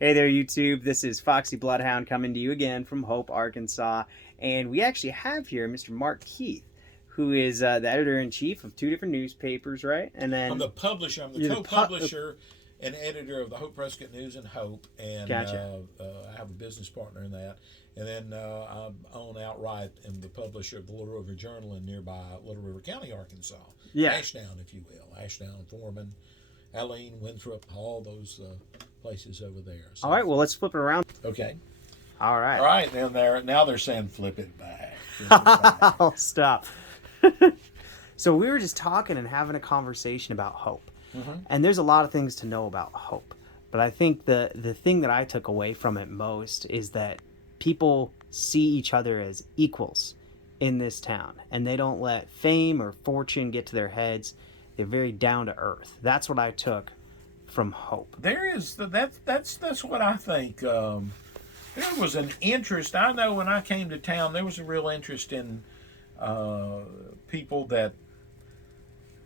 Hey there, YouTube. This is Foxy Bloodhound coming to you again from Hope, Arkansas. And we actually have here Mr. Mark Keith, who is the editor-in-chief of two different newspapers, right? And I'm then the publisher. I'm the you're co-publisher and editor of the Hope Prescott News and Hope, and Gotcha. I have a business partner in that. And then I own outright and the publisher of the Little River Journal in nearby Little River County, Arkansas, Yeah. Ashdown, if you will, Ashdown, Foreman, Alene, Winthrop, all those places over there. So, All right, well, let's flip it around. okay, All right. all right. Now they're saying flip it back. Flip it back. I'll stop. So we were just talking and having a conversation about hope. Mm-hmm. And there's a lot of things to know about hope. But I think the thing that I took away from it most is that people see each other as equals in this town. And they don't let fame or fortune get to their heads. They're very down to earth. That's what I took from hope. There is that's what I think. There was an interest. I know when I came to town, there was a real interest in people that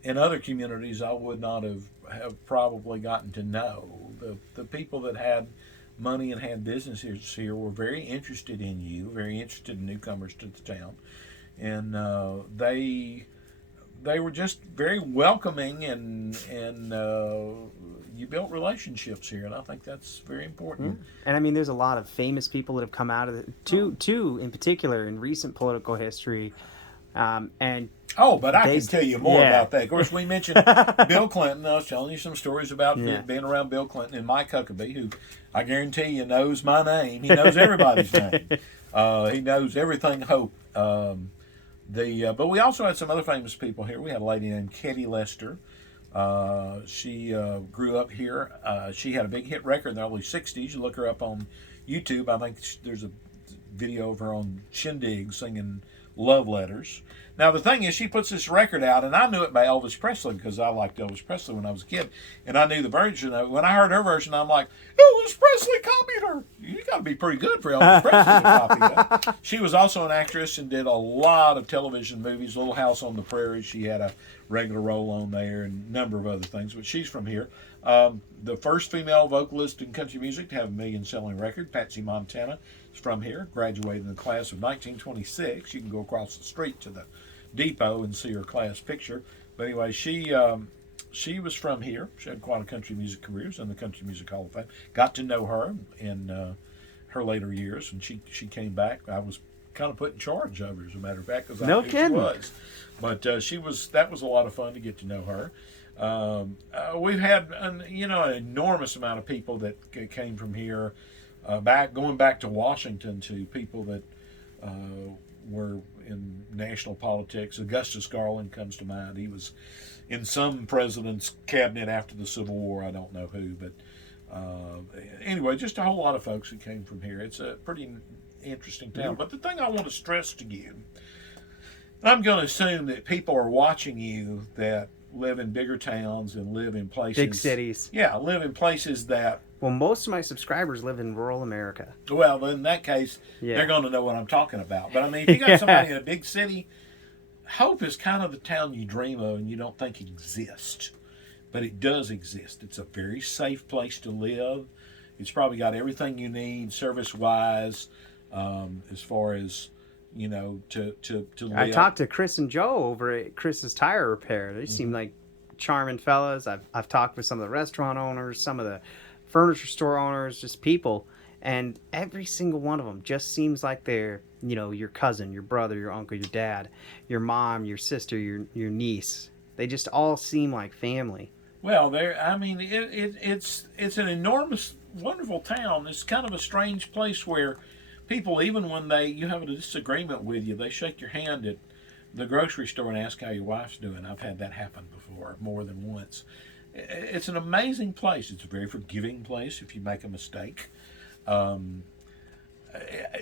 in other communities I would not have probably gotten to know. The people that had money and had businesses here were very interested in you, very interested in newcomers to the town, and they were just very welcoming, and you built relationships here, and I think that's very important. And I mean, there's a lot of famous people that have come out of it, two in particular in recent political history. And Oh, but I they, can tell you more yeah. about that. Of course, we mentioned Bill Clinton. I was telling you some stories about Yeah. being around Bill Clinton and Mike Huckabee, who I guarantee you knows my name. He knows everybody's name. He knows everything Hope. But we also had some other famous people here. We had a lady named Ketty Lester. She grew up here. She had a big hit record in the early '60s. You look her up on YouTube. I think there's a video of her on Shindig singing love letters. Now the thing is, she puts this record out, and I knew it by Elvis Presley because I liked Elvis Presley when I was a kid, and I knew the version of it. When I heard her version, I'm like, Elvis Presley copied her. You got to be pretty good for Elvis Presley to copy that. She was also an actress and did a lot of television movies. Little House on the Prairie, she had a regular role on there, and a number of other things. But she's from here. The first female vocalist in country music to have a million-selling record, Patsy Montana, is from here. Graduated in the class of 1926. You can go across the street to the depot and see her class picture. But anyway, she was from here. She had quite a country music career. She was in the Country Music Hall of Fame. Got to know her in her later years, and she came back. I was kind of put in charge of her, as a matter of fact, because I No knew kidding. she was. But that was a lot of fun to get to know her. We've had an enormous amount of people that came from here, going back to Washington, to people that were in national politics. Augustus Garland comes to mind. He was in some president's cabinet after the Civil War. I don't know who, but anyway, just a whole lot of folks who came from here. It's a pretty interesting town. But the thing I want to stress to you, I'm going to assume that people are watching you that live in bigger towns and live in places. Big cities. Yeah, live in places that. Well, most of my subscribers live in rural America. Well, in that case, Yeah. they're going to know what I'm talking about. But I mean, if you got somebody in a big city, Hope is kind of the town you dream of and you don't think exists. But it does exist. It's a very safe place to live. It's probably got everything you need service-wise, as far as, to live. I talked to Chris and Joe over at Chris's Tire Repair. They seem like charming fellas. I've talked with some of the restaurant owners, some of the furniture store owners, just people, and every single one of them just seems like they're, your cousin, your brother, your uncle, your dad, your mom, your sister, your niece. They just all seem like family. Well, it's an enormous, wonderful town. It's kind of a strange place where people, even when you have a disagreement with you, they shake your hand at the grocery store and ask how your wife's doing. I've had that happen before, more than once. It's an amazing place. It's a very forgiving place if you make a mistake.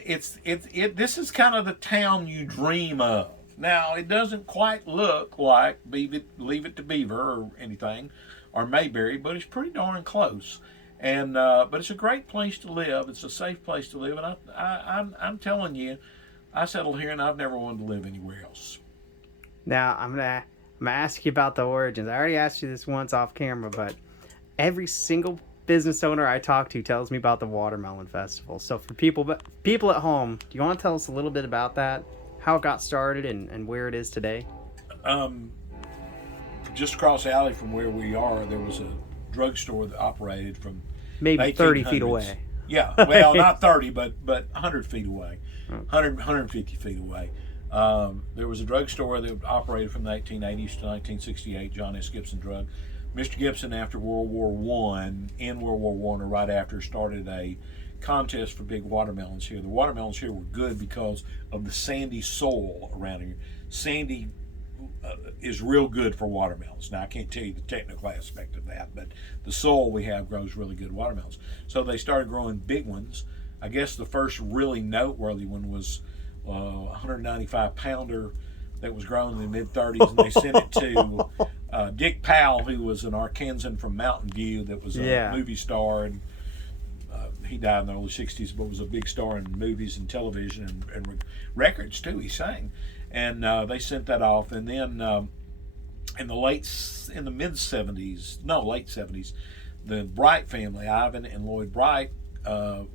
This is kind of the town you dream of. Now, it doesn't quite look like Leave It to Beaver or anything, or Mayberry, but it's pretty darn close. And but it's a great place to live. It's a safe place to live, and I'm telling you, I settled here, and I've never wanted to live anywhere else. Now, I'm gonna ask you about the origins. I already asked you this once off camera, but every single business owner I talk to tells me about the Watermelon Festival. So for people at home, do you want to tell us a little bit about that? How it got started and where it is today? Um, just across the alley from where we are, there was a drugstore that operated from the Maybe 30 feet 1800s. away. Yeah, well, not 30, but 100 feet away, 150 feet away. There was a drugstore that operated from the 1880s to 1968, John S. Gibson Drug. Mr. Gibson, after World War One, in World War One, or right after, started a contest for big watermelons here. The watermelons here were good because of the sandy soil around here. Sandy is real good for watermelons. Now, I can't tell you the technical aspect of that, but the soil we have grows really good watermelons. So they started growing big ones. I guess the first really noteworthy one was a 195 pounder that was grown in the mid 30s, and they sent it to Dick Powell, who was an Arkansan from Mountain View that was a movie star, and he died in the early 60s, but was a big star in movies and television and records too. He sang, and they sent that off, and then in the mid 70s, no, late 70s, the Bright family, Ivan and Lloyd Bright,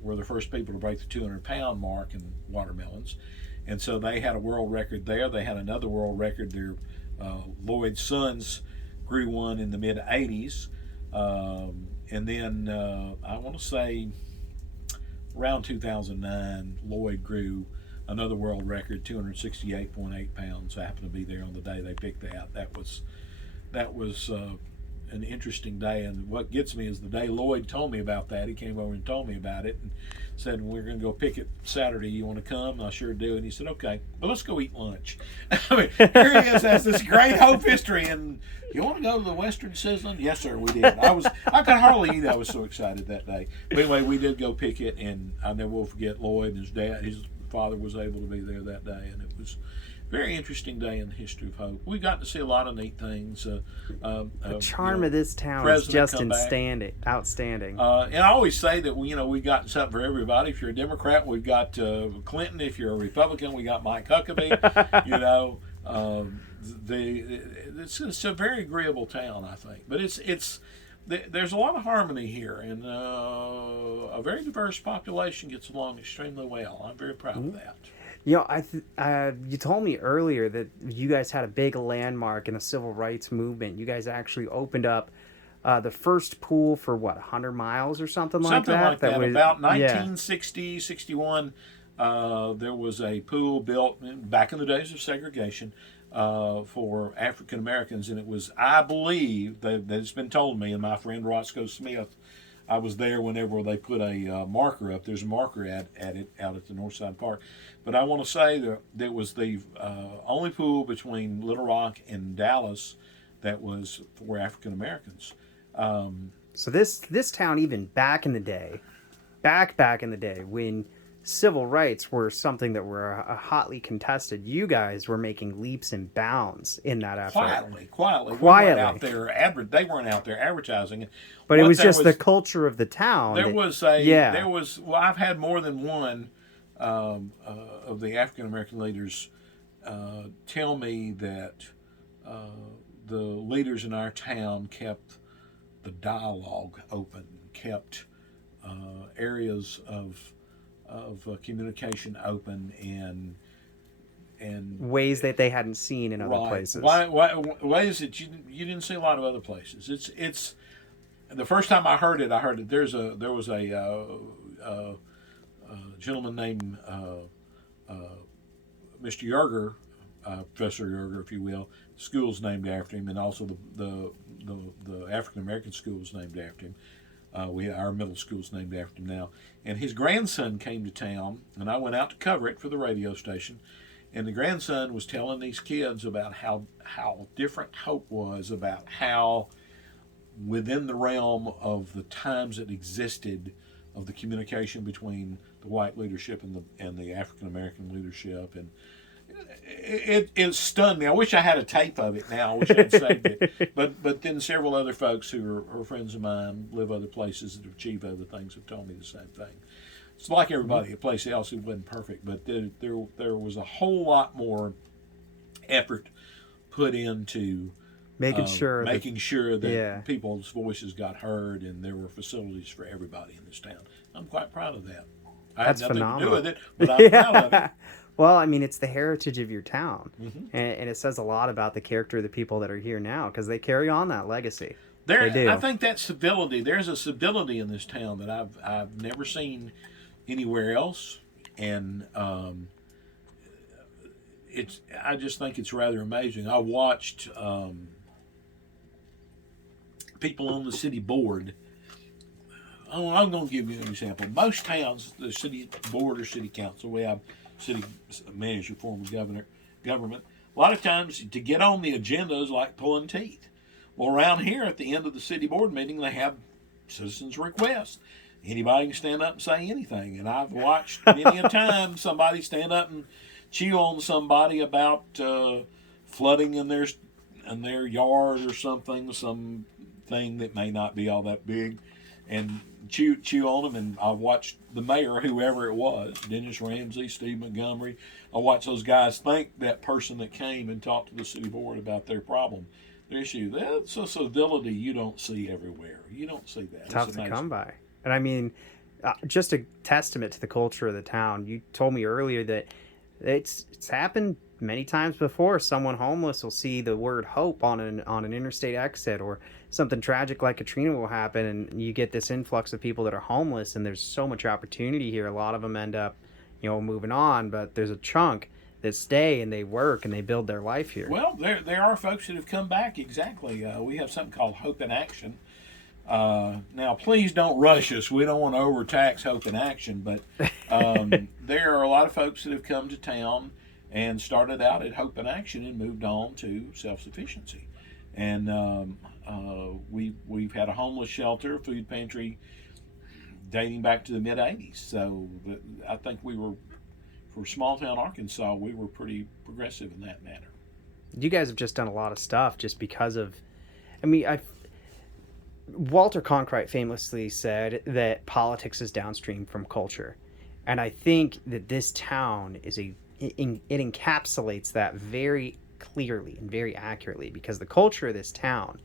were the first people to break the 200-pound mark in watermelons, and so they had a world record there. They had another world record. Their Lloyd's sons grew one in the mid 80s, and then I want to say around 2009, Lloyd grew another world record, 268.8 pounds. I happened to be there on the day they picked that. That was an interesting day, and what gets me is the day Lloyd told me about that. He came over and told me about it and said, we're going to go pick it Saturday. You want to come? I sure do. And he said, okay, but let's go eat lunch. I mean, here he is, has this great Hope history, and you want to go to the Western Sizzling? Yes, sir, we did. I could hardly eat. I was so excited that day. But anyway, we did go pick it, and I never will forget Lloyd and his father was able to be there that day, and it was a very interesting day in the history of Hope. We got to see a lot of neat things. The charm of this town is President just outstanding. And I always say that we've got something for everybody. If you're a Democrat, we've got Clinton. If you're a Republican, we got Mike Huckabee. It's a very agreeable town, I think. But there's a lot of harmony here, and a very diverse population gets along extremely well. I'm very proud of that. You know, you told me earlier that you guys had a big landmark in the civil rights movement. You guys actually opened up the first pool for 100 miles or something like that? Something like that. Was, about 1960, 61, there was a pool built back in the days of segregation for African Americans, and it was, I believe, that it's been told me, and my friend Roscoe Smith, I was there whenever they put a marker up. There's a marker at it out at the Northside Park. But I want to say that it was the only pool between Little Rock and Dallas that was for African Americans. So this town, even back in the day, back in the day, when civil rights were something that were hotly contested, you guys were making leaps and bounds in that effort. Quietly. We weren't out there, they weren't out there advertising it. But it was just the culture of the town. I've had more than one of the African American leaders tell me that the leaders in our town kept the dialogue open, kept areas of communication open, and ways that they hadn't seen in other places. Ways that you didn't see a lot of other places. It's the first time I heard it. There was a gentleman named Mr. Yerger, Professor Yerger, if you will. The school's named after him, and also the African American school is named after him. Our middle school's named after him now. And his grandson came to town, and I went out to cover it for the radio station. And the grandson was telling these kids about how different Hope was, about how within the realm of the times that existed, of the communication between the white leadership and the African American leadership, and it stunned me. I wish I had a tape of it now. I wish I had saved it. But then several other folks who are friends of mine, live other places, that have achieved other things, have told me the same thing. It's like everybody, a place else, it wasn't perfect, but there was a whole lot more effort put into making sure that yeah, people's voices got heard and there were facilities for everybody in this town. I'm quite proud of that. I had that's nothing to do phenomenal. with it, but I'm proud of it. Yeah. Well, I mean, it's the heritage of your town, Hmm. and it says a lot about the character of the people that are here now because they carry on that legacy. They There, I do. think that civility. There's a civility in this town that I've never seen anywhere else, and it's. I just think it's rather amazing. I watched people on the city board. I'm going to give you an example. Most towns, the city board or city council, we have city manager, form of government. A lot of times, to get on the agenda is like pulling teeth. Well, around here at the end of the city board meeting, they have citizens' requests. Anybody can stand up and say anything, and I've watched many a time somebody stand up and chew on somebody about flooding in their yard or something that may not be all that big, and chew on them. And I watched the mayor, whoever it was, Dennis Ramsey, Steve Montgomery. I watched those guys thank that person that came and talked to the city board about their problem, their issue. That's a civility you don't see everywhere. You don't see that. Tough to come by. And I mean, just a testament to the culture of the town. You told me earlier that it's happened many times before. Someone homeless will see the word hope on an interstate exit, or something tragic like Katrina will happen, and you get this influx of people that are homeless. And there's so much opportunity here. A lot of them end up, moving on, but there's a chunk that stay and they work and they build their life here. Well, there are folks that have come back. Exactly. We have something called Hope in Action. Now, please don't rush us. We don't want to overtax Hope in Action, but there are a lot of folks that have come to town and started out at Hope in Action and moved on to self-sufficiency. And we've had a homeless shelter, food pantry, dating back to the mid '80s. So I think for small town Arkansas, we were pretty progressive in that matter. You guys have just done a lot of stuff just because of. I mean, Walter Cronkite famously said that politics is downstream from culture, and I think that this town it encapsulates that very clearly and very accurately, because the culture of this town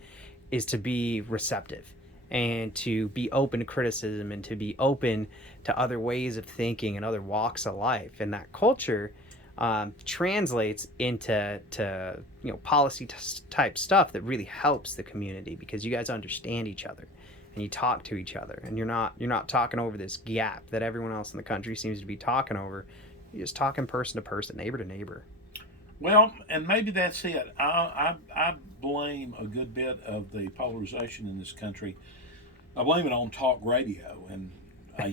is to be receptive and to be open to criticism and to be open to other ways of thinking and other walks of life, and that culture translates into policy type stuff that really helps the community, because you guys understand each other and you talk to each other, and you're not talking over this gap that everyone else in the country seems to be talking over. You're just talking person to person, neighbor to neighbor. Well, and maybe that's it. I blame a good bit of the polarization in this country. I blame it on talk radio, and I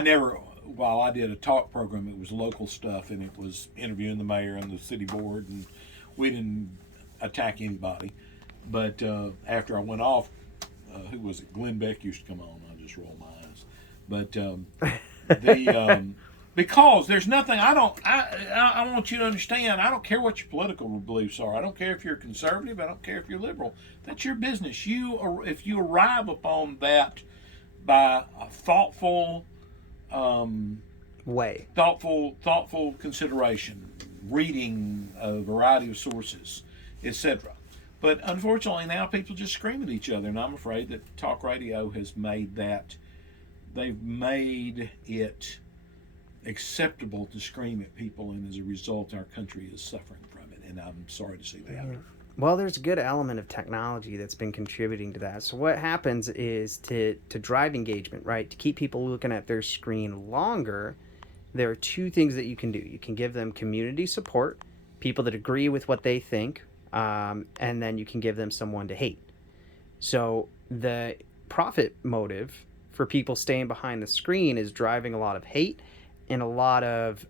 never, while I did a talk program, it was local stuff, and it was interviewing the mayor and the city board, and we didn't attack anybody. But after I went off, who was it? Glenn Beck used to come on. I just roll my eyes. But the because there's nothing I want you to understand. I don't care what your political beliefs are. I don't care if you're conservative. I don't care if you're liberal. That's your business. If you arrive upon that by a thoughtful thoughtful consideration, reading a variety of sources, etc. But unfortunately, now people just scream at each other, and I'm afraid that talk radio has made that. They've made it acceptable to scream at people, and as a result, our country is suffering from it. And I'm sorry to see that. Well, there's a good element of technology that's been contributing to that. So what happens is to drive engagement, right? To keep people looking at their screen longer, there are two things that you can do. You can give them community support, people that agree with what they think, and then you can give them someone to hate. So the profit motive for people staying behind the screen is driving a lot of hate and a lot of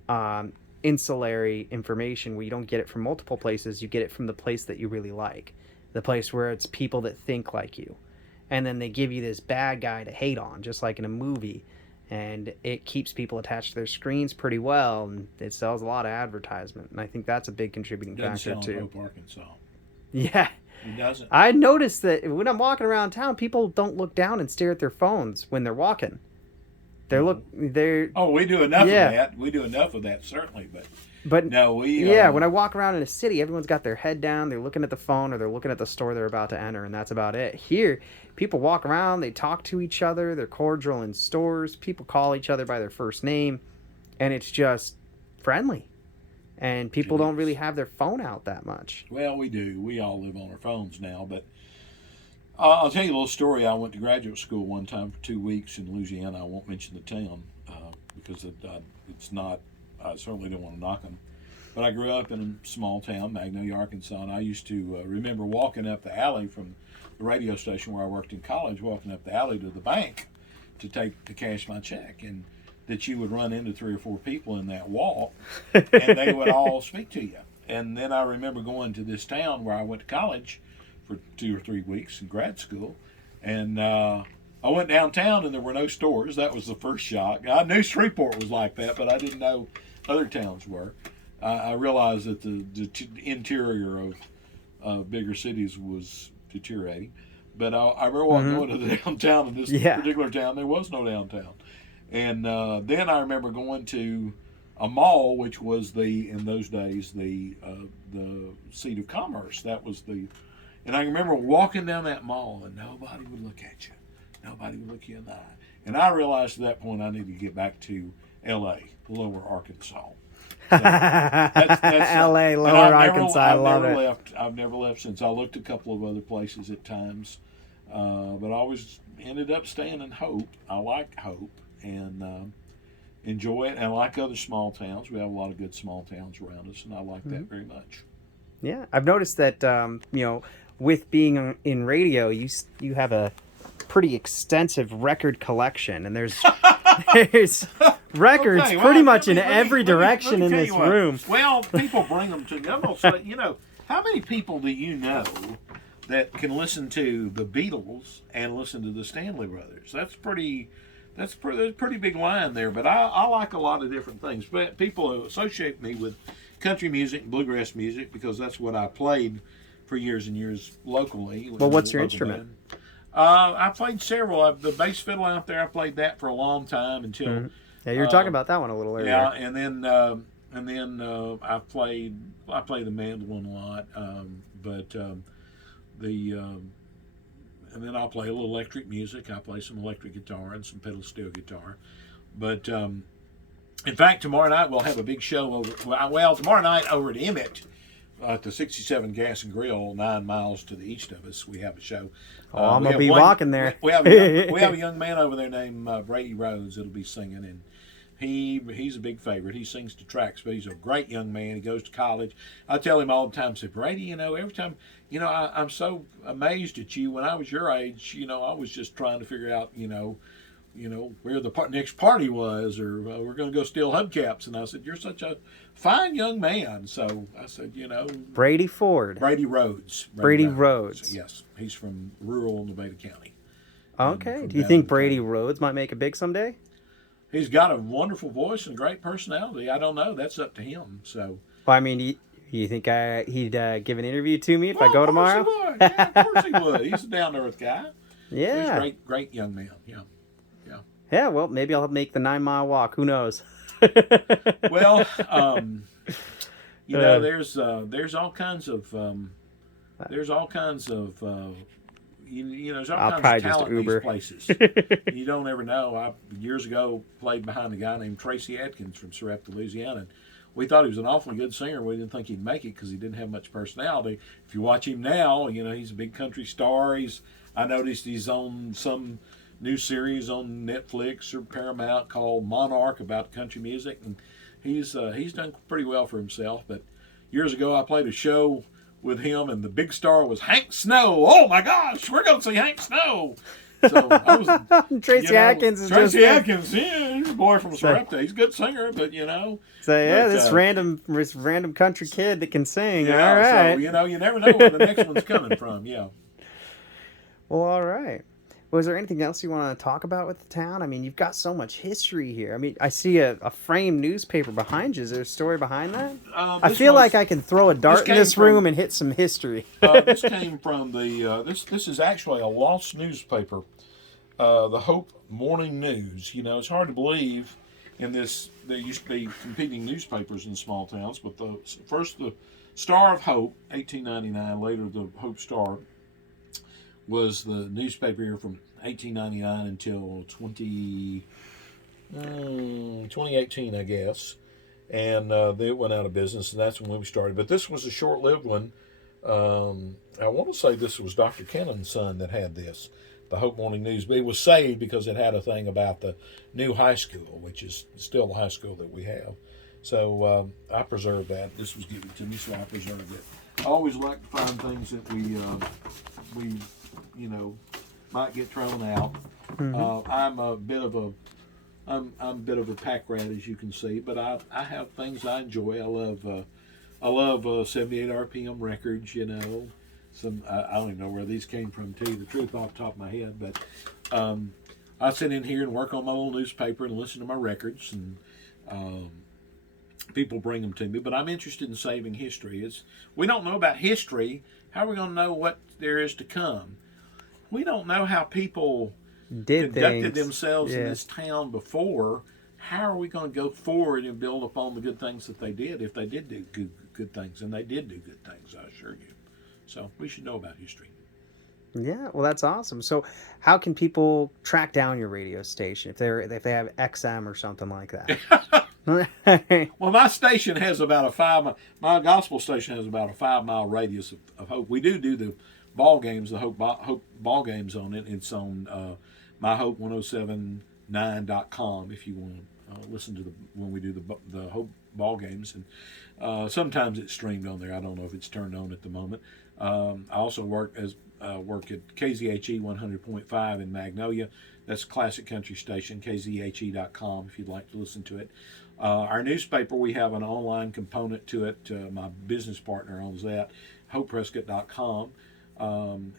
insulary information where you don't get it from multiple places. You get it from the place that you really like, the place where it's people that think like you, and then they give you this bad guy to hate on, just like in a movie, and it keeps people attached to their screens pretty well, and it sells a lot of advertisement, and I think that's a big contributing factor too. Hope, Arkansas. Yeah, it doesn't. I noticed that when I'm walking around town, people don't look down and stare at their phones when they're walking. We do enough of that. We do enough of that, certainly, but But No, we. yeah, when I walk around in a city, everyone's got their head down, they're looking at the phone or they're looking at the store they're about to enter, and that's about it. Here, people walk around, they talk to each other, they're cordial in stores, people call each other by their first name, and it's just friendly. And people It don't really is. have their phone out that much. Well, we do. We all live on our phones now. But I'll tell you a little story. I went to graduate school one time for 2 weeks in Louisiana. I won't mention the town because it's not. I certainly don't want to knock them. But I grew up in a small town, Magnolia, Arkansas, and I used to remember walking up the alley from the radio station where I worked in college, walking up the alley to the bank to cash my check, and that you would run into 3 or 4 people in that walk, and they would all speak to you. And then I remember going to this town where I went to college for 2 or 3 weeks in grad school, and I went downtown and there were no stores. That was the first shock. I knew Shreveport was like that, but I didn't know other towns were. I realized that the interior of bigger cities was deteriorating. But I remember going to the downtown in this particular town. There was no downtown. And then I remember going to a mall, which was in those days the seat of commerce. That was and I remember walking down that mall and nobody would look at you. Nobody would look you in the eye. And I realized at that point I needed to get back to L.A., Lower Arkansas. So that's L.A., Lower Arkansas, I love it. I've never left since. I looked a couple of other places at times, but I always ended up staying in Hope. I like Hope and enjoy it. And I like other small towns. We have a lot of good small towns around us, and I like that very much. Yeah, I've noticed that with being in radio, you have a pretty extensive record collection, and there's records pretty much in every direction in this room. Well, people bring them to me. So, how many people do you know that can listen to the Beatles and listen to the Stanley Brothers? That's a pretty big line there. But I like a lot of different things. But people associate me with country music, bluegrass music, because that's what I played for years and years locally. Well, what's your instrument? Band. I played several. The bass fiddle out there, I played that for a long time until. Yeah, you were talking about that one a little earlier. Yeah, and then I played the mandolin a lot, and then I'll play a little electric music. I play some electric guitar and some pedal steel guitar, but in fact, tomorrow night we'll have a big show over. Tomorrow night over at Emmett. At the 67 Gas and Grill, 9 miles to the east of us, we have a show. I'm gonna be walking there. We have a young man over there named Brady Rhodes that'll be singing, and he's a big favorite. He sings to tracks, but he's a great young man. He goes to college. I tell him all the time, I say, Brady, every time, I'm so amazed at you. When I was your age, I was just trying to figure out, where the next party was, or we're going to go steal hubcaps. And I said, you're such a fine young man. So I said, Brady Ford. Brady Rhodes. Brady Rhodes. Yes. He's from rural Nevada County. Okay. Do you think Brady Rhodes might make it big someday? He's got a wonderful voice and great personality. I don't know. That's up to him. So. Well, I mean, you think he'd give an interview to me if I go tomorrow? Of course he would. Yeah, of course he would. He's a down-to-earth guy. Yeah. He's a great young man. Yeah. Yeah, well, maybe I'll make the 9-mile walk. Who knows? Well, there's all kinds of there's all kinds of talent in these places. You don't ever know. I years ago played behind a guy named Tracy Atkins from Sarepta, Louisiana. And we thought he was an awfully good singer. We didn't think he'd make it because he didn't have much personality. If you watch him now, he's a big country star. I noticed he's on some new series on Netflix or Paramount called Monarch about country music, and he's done pretty well for himself. But years ago, I played a show with him, and the big star was Hank Snow. Oh my gosh, we're going to see Hank Snow! So I was Tracy Atkins. Tracy Atkins, yeah, he's a boy from Sarepta. He's a good singer, but So yeah, this random country kid that can sing. Yeah, all right. So you never know where the next one's coming from. Yeah. Well, all right. Was there anything else you want to talk about with the town? I mean, you've got so much history here. I mean, I see a framed newspaper behind you. Is there a story behind that? I feel like I can throw a dart in this room and hit some history. This came from this is actually a lost newspaper, the Hope Morning News. It's hard to believe in this. There used to be competing newspapers in small towns, but the Star of Hope, 1899, later the Hope Star, was the newspaper here from 1899 until 2018, I guess. And it went out of business, and that's when we started. But this was a short-lived one. I want to say this was Dr. Kennan's son that had this, the Hope Morning News. But it was saved because it had a thing about the new high school, which is still the high school that we have. So I preserved that. This was given to me, so I preserved it. I always like to find things that we might get thrown out. Mm-hmm. I'm a bit of a pack rat, as you can see, but I have things I enjoy. I love 78 RPM records. Some I don't even know where these came from. To tell you the truth, off the top of my head, but I sit in here and work on my little newspaper and listen to my records, and people bring them to me. But I'm interested in saving history. We don't know about history. How are we going to know what there is to come? We don't know how people conducted themselves in this town before. How are we going to go forward and build upon the good things that they did, if they did do good things? And they did do good things, I assure you. So we should know about history. Yeah, well, that's awesome. So how can people track down your radio station if they have XM or something like that? Well, my station has about my gospel station has about a 5-mile radius of Hope. We do the ball games, the Hope ball games on it. It's on myhope1079.com if you want to listen to when we do the Hope ball games. And sometimes it's streamed on there. I don't know if it's turned on at the moment. I also work at KZHE 100.5 in Magnolia. That's a classic country station, kzhe.com if you'd like to listen to it. Our newspaper, we have an online component to it. My business partner owns that, hopeprescott.com.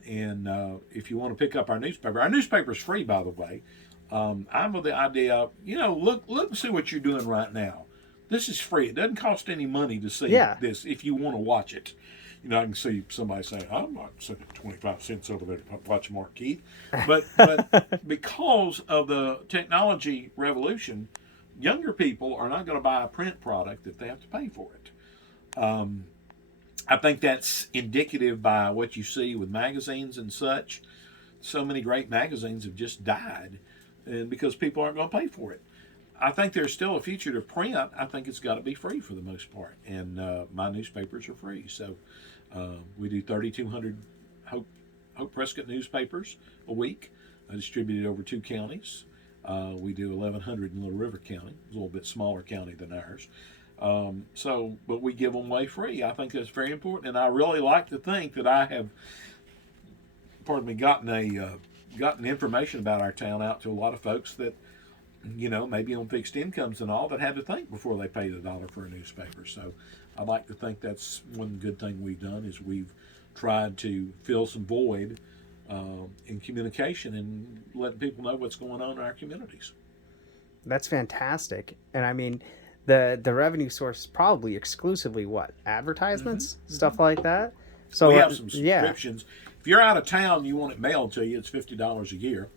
And if you want to pick up our newspaper is free, by the way. I'm with the idea of, look and see what you're doing right now. This is free. It doesn't cost any money to see this if you want to watch it. I can see somebody saying, I'm not sending 25 cents over there to watch Mark Keith. But because of the technology revolution, younger people are not going to buy a print product if they have to pay for it. I think that's indicative by what you see with magazines and such. So many great magazines have just died, and because people aren't going to pay for it. I think there's still a future to print. I think it's got to be free for the most part, and my newspapers are free. So we do 3,200 Hope Prescott newspapers a week, distributed over 2 counties. We do 1,100 in Little River County, a little bit smaller county than ours. But we give them away free. I think that's very important, and I really like to think that I have, gotten information about our town out to a lot of folks that, maybe on fixed incomes and all, that had to think before they paid $1 for a newspaper. So I like to think that's one good thing we've done is we've tried to fill some void in communication and letting people know what's going on in our communities. That's fantastic. And I mean, the revenue source is probably exclusively what? Advertisements? Mm-hmm. Stuff like that? So we have some subscriptions. Yeah. If you're out of town and you want it mailed to you, it's $50 a year.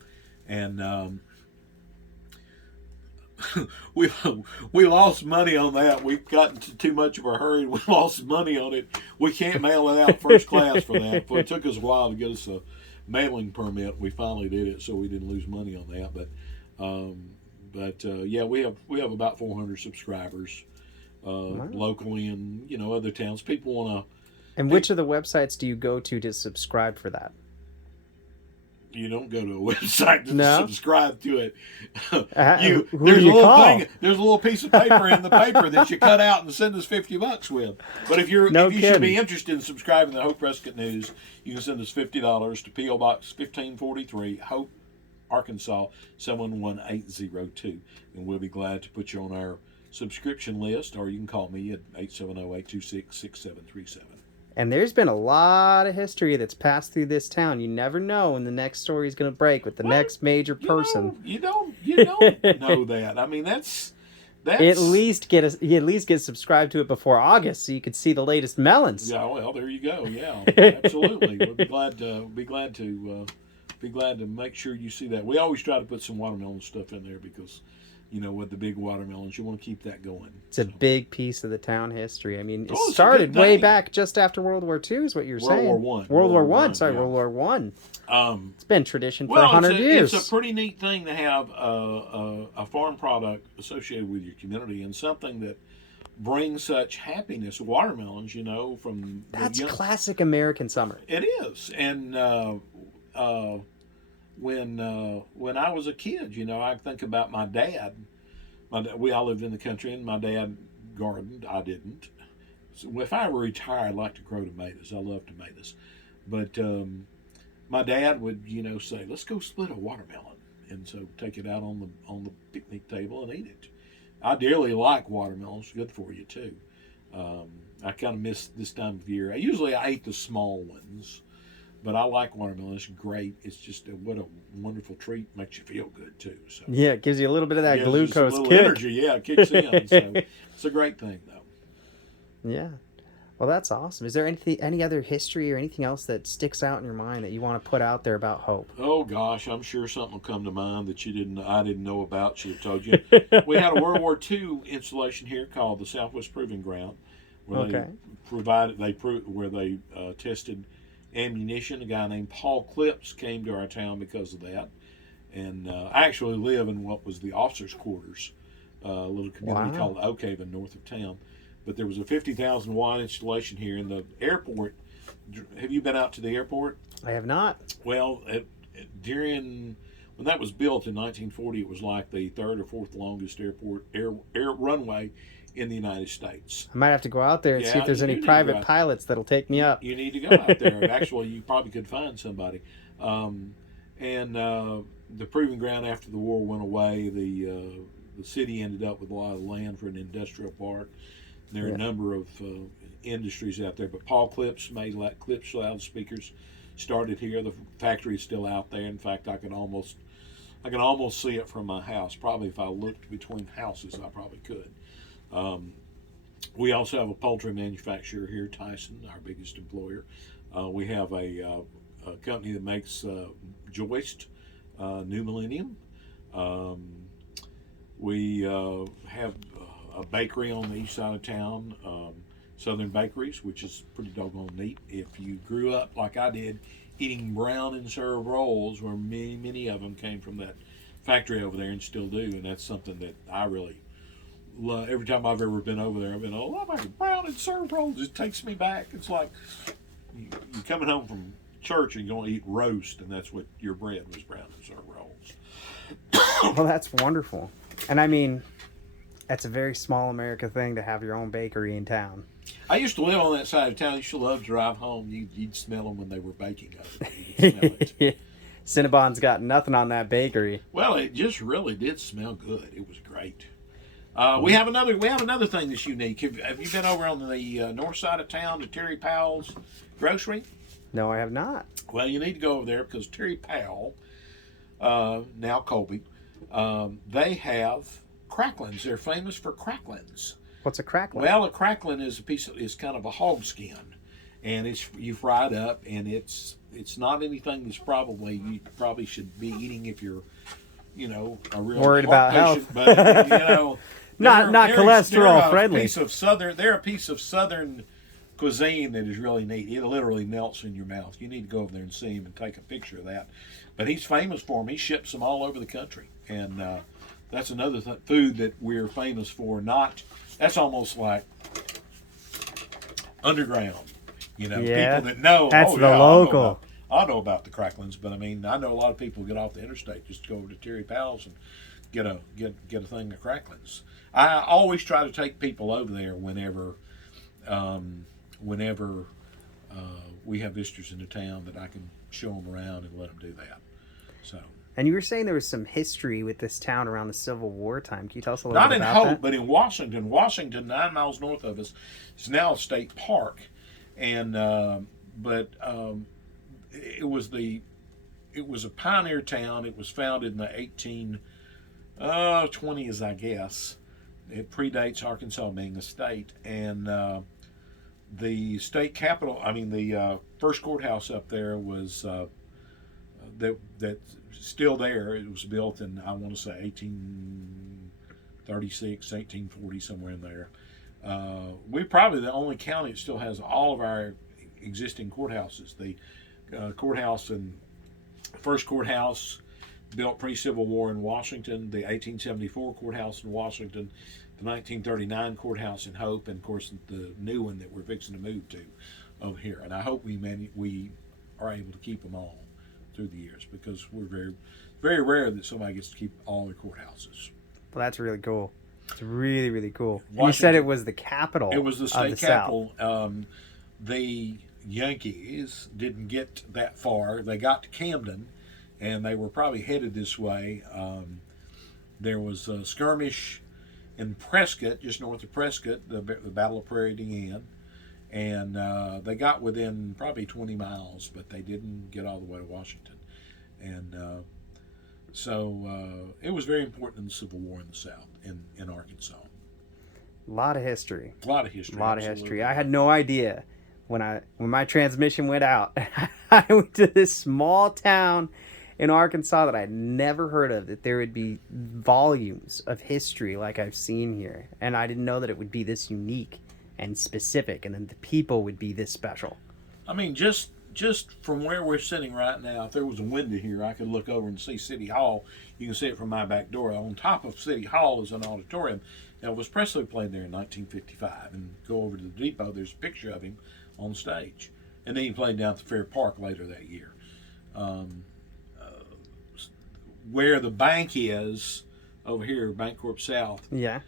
And we lost money on that. We've gotten to too much of a hurry. We lost money on it. We can't mail it out first class for that. It took us a while to get us a mailing permit. We finally did it, so we didn't lose money on that. But we have about 400 subscribers locally and other towns. People want to. And which of the websites do you go to subscribe for that? You don't go to a website to subscribe to it. There's a little thing. There's a little piece of paper in the paper that you cut out and send us $50 with. But if you should be interested in subscribing to the Hope Prescott News, you can send us $50 to P.O. Box 1543, Hope, Arkansas 71802, and we'll be glad to put you on our subscription list, or you can call me at 870-826-6737. And there's been a lot of history that's passed through this town. You never know when the next story is going to break with the next major person. You don't know that. I mean, that's at least get subscribed to it before August so you could see the latest melons. Yeah, well, there you go. Yeah, absolutely. We'll be glad to make sure you see that. We always try to put some watermelon stuff in there because with the big watermelons. You want to keep that going. It's a big piece of the town history. I mean, it Oh, it's a started good way thing. back just after World War II is what you're World saying. War One. World War One. Sorry, Yeah. World War One. Um, It's been tradition for well, 100 years. it's a pretty neat thing to have a farm product associated with your community and something that brings such happiness. Watermelons, from the That's young. classic American summer. It is, and when I was a kid, I think about my dad. We all lived in the country, and my dad gardened. I didn't. So if I ever retire, I'd like to grow tomatoes. I love tomatoes, but my dad would, say, "Let's go split a watermelon," and so take it out on the picnic table and eat it. I dearly like watermelons. Good for you too. I kind of miss this time of year. I ate the small ones, but I like watermelon. It's great. It's just what a wonderful treat. Makes you feel good too. So Yeah, it gives you a little bit of that gives you some glucose little kick. energy. Yeah, it kicks in. So it's a great thing though. Yeah. Well, that's awesome. Is there any other history or anything else that sticks out in your mind that you want to put out there about hope? Oh gosh, I'm sure something will come to mind that I didn't know about. Should have told you. We had a World War II installation here called the Southwest Proving Ground, where they tested ammunition. A guy named Paul Clips came to our town because of that, and I actually live in what was the officers' quarters, a little community called Oak Haven, north of town. But there was a 50,000 watt installation here in the airport. Have you been out to the airport? I have not. Well, when that was built in 1940, it was like the third or fourth longest air runway in the United States. I might have to go out there and see if there's you any need to private go pilots that'll take me up. You need to go out there. Actually, you probably could find somebody. And the proving ground after the war went away. The city ended up with a lot of land for an industrial park. There are a number of industries out there, but Paul Clips made Clips loudspeakers. Started here. The factory is still out there. In fact, I can almost see it from my house. Probably if I looked between houses, I probably could. We also have a poultry manufacturer here, Tyson, our biggest employer. We have a company that makes joist, New Millennium. We have a bakery on the east side of town, Southern Bakeries, which is pretty doggone neat. If you grew up like I did, eating brown and serve rolls, where many of them came from that factory over there and still do, and that's something that I really love. Every time I've ever been over there, I've been, I like brown and serve rolls. It takes me back. It's like you're coming home from church and you're going to eat roast, and that's what your bread was, brown and serve rolls. Well, that's wonderful. And I mean, that's a very small America thing to have your own bakery in town. I used to live on that side of town. I used to love to drive home. You'd smell them when they were baking over there. You could smell it. Cinnabon's got nothing on that bakery. Well, it just really did smell good. It was great. We have another thing that's unique. Have you been over on the north side of town to Terry Powell's grocery? No, I have not. Well, you need to go over there because Terry Powell, now Colby, they have cracklins. They're famous for cracklins. What's a cracklin? Well, a cracklin is kind of a hog skin, and you fry it up, and it's not anything you probably should be eating if you're, a real worried about patient, health. But not cholesterol friendly. They're a piece of southern cuisine that is really neat. It literally melts in your mouth. You need to go over there and see him and take a picture of that. But he's famous for them. He ships them all over the country, and that's another food that we're famous for. That's almost like underground. People that know. That's the local. I know about the cracklins, but I mean, I know a lot of people get off the interstate just to go over to Terry Powell's and get a thing of cracklins. I always try to take people over there whenever we have visitors into town that I can show them around and let them do that. So. And you were saying there was some history with this town around the Civil War time. Can you tell us a little Not bit in about Hope, that? but in Washington. Washington, 9 miles north of us, is now a state park, and it was a pioneer town. It was founded in the 1820s, I guess. It predates Arkansas being a state, and the state capital. I mean, the first courthouse up there was that's still there. It was built in, I want to say, 36, 1840, somewhere in there. We're probably the only county that still has all of our existing courthouses. The courthouse and first courthouse built pre-Civil War in Washington, the 1874 courthouse in Washington, the 1939 courthouse in Hope, and of course the new one that we're fixing to move to over here. And I hope we are able to keep them all through the years, because we're very rare that somebody gets to keep all their courthouses. Well, that's really cool. It's really, really cool. You said it was the capital. It was the state of the capital. The Yankees didn't get that far. They got to Camden, and they were probably headed this way. There was a skirmish in Prescott, just north of Prescott, the Battle of Prairie du Chien, and they got within probably 20 miles, but they didn't get all the way to Washington. And so it was very important in the Civil War in the South, in Arkansas. A lot of history. A lot of history. A lot of history. I had no idea when my transmission went out. I went to this small town in Arkansas that I'd never heard of, that there would be volumes of history like I've seen here. And I didn't know that it would be this unique and specific, and then the people would be this special. I mean, just from where we're sitting right now, if there was a window here, I could look over and see City Hall. You can see it from my back door. On top of City Hall is an auditorium. Elvis Presley played there in 1955. And go over to the depot, there's a picture of him on stage. And then he played down at the Fair Park later that year. Where the bank is, over here, Bancorp South, Yeah.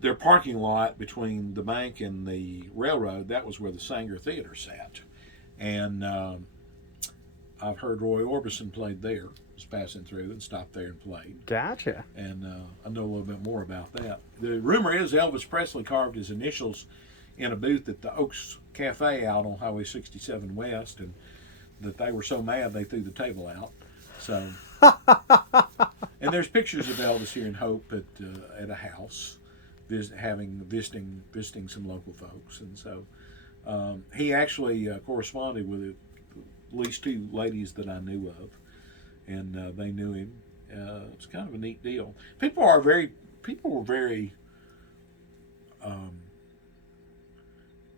their parking lot between the bank and the railroad, that was where the Sanger Theater sat. And I've heard Roy Orbison played there, was passing through and stopped there and played. Gotcha. And I know a little bit more about that. The rumor is Elvis Presley carved his initials in a booth at the Oaks Cafe out on Highway 67 West, and that they were so mad they threw the table out. So, and there's pictures of Elvis here in Hope at a house, visiting some local folks, and so he actually corresponded with at least two ladies that I knew of, and they knew him. It's kind of a neat deal. People were very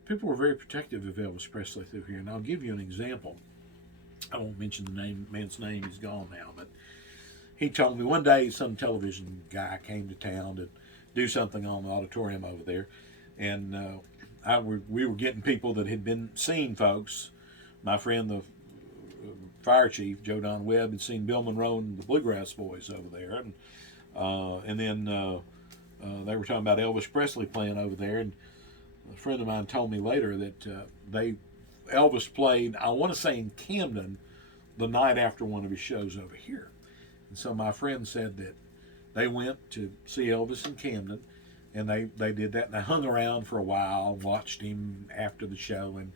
protective of Elvis Presley through here, and I'll give you an example. I won't mention the man's name, he's gone now, but he told me one day some television guy came to town to do something on the auditorium over there, and we were getting people that had been seeing folks. My friend, the fire chief, Joe Don Webb, had seen Bill Monroe and the Bluegrass Boys over there, and then they were talking about Elvis Presley playing over there, and a friend of mine told me later that Elvis played, I want to say in Camden, the night after one of his shows over here. And so my friend said that they went to see Elvis in Camden, and they did that, and they hung around for a while, watched him after the show, and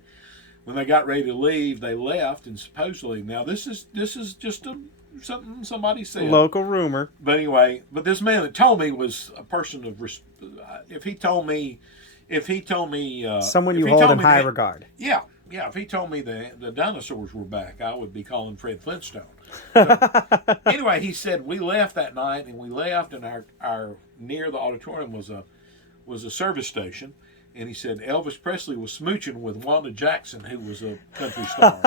when they got ready to leave, they left, and supposedly, now this is just something somebody said. Local rumor. But anyway, this man that told me was a person of, if he told me someone you hold in high regard. Yeah, if he told me the dinosaurs were back, I would be calling Fred Flintstone. So, anyway, he said we left that night, and we left, and our near the auditorium was a service station, and he said Elvis Presley was smooching with Wanda Jackson, who was a country star.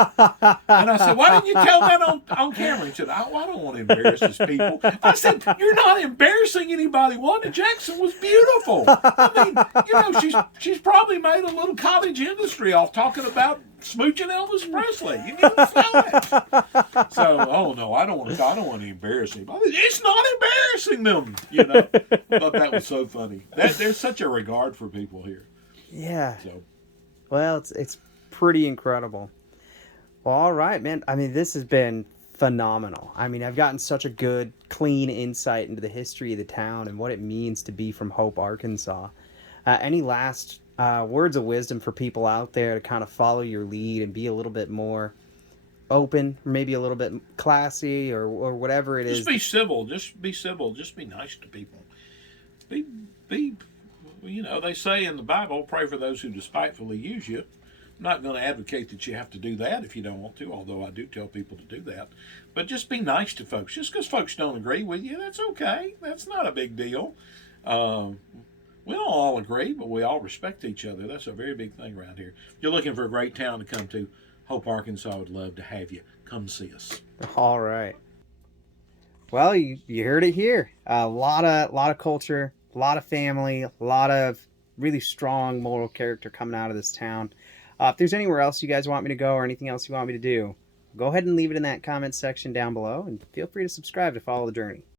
And I said, why didn't you tell that on camera? He said, I don't want to embarrass these people. I said, you're not embarrassing anybody. Wanda Jackson was beautiful. I mean, she's probably made a little cottage industry off talking about smooching Elvis Presley. You need to know it. So, oh no, I don't want to embarrass anybody. It's not embarrassing them. I thought that was so funny. There's such a regard for people here. Yeah. So, well, it's pretty incredible. Well, all right, man. I mean, this has been phenomenal. I mean, I've gotten such a good, clean insight into the history of the town and what it means to be from Hope, Arkansas. Any last words of wisdom for people out there to kind of follow your lead and be a little bit more open, maybe a little bit classy, or whatever it is? Just be civil. Just be civil. Just be nice to people. Be. They say in the Bible, pray for those who despitefully use you. I'm not going to advocate that you have to do that if you don't want to, although I do tell people to do that. But just be nice to folks. Just because folks don't agree with you, that's okay. That's not a big deal. We don't all agree, but we all respect each other. That's a very big thing around here. If you're looking for a great town to come to, Hope, Arkansas would love to have you. Come see us. All right. Well, you heard it here. A lot of culture, a lot of family, a lot of really strong moral character coming out of this town. If there's anywhere else you guys want me to go or anything else you want me to do, go ahead and leave it in that comment section down below, and feel free to subscribe to follow the journey.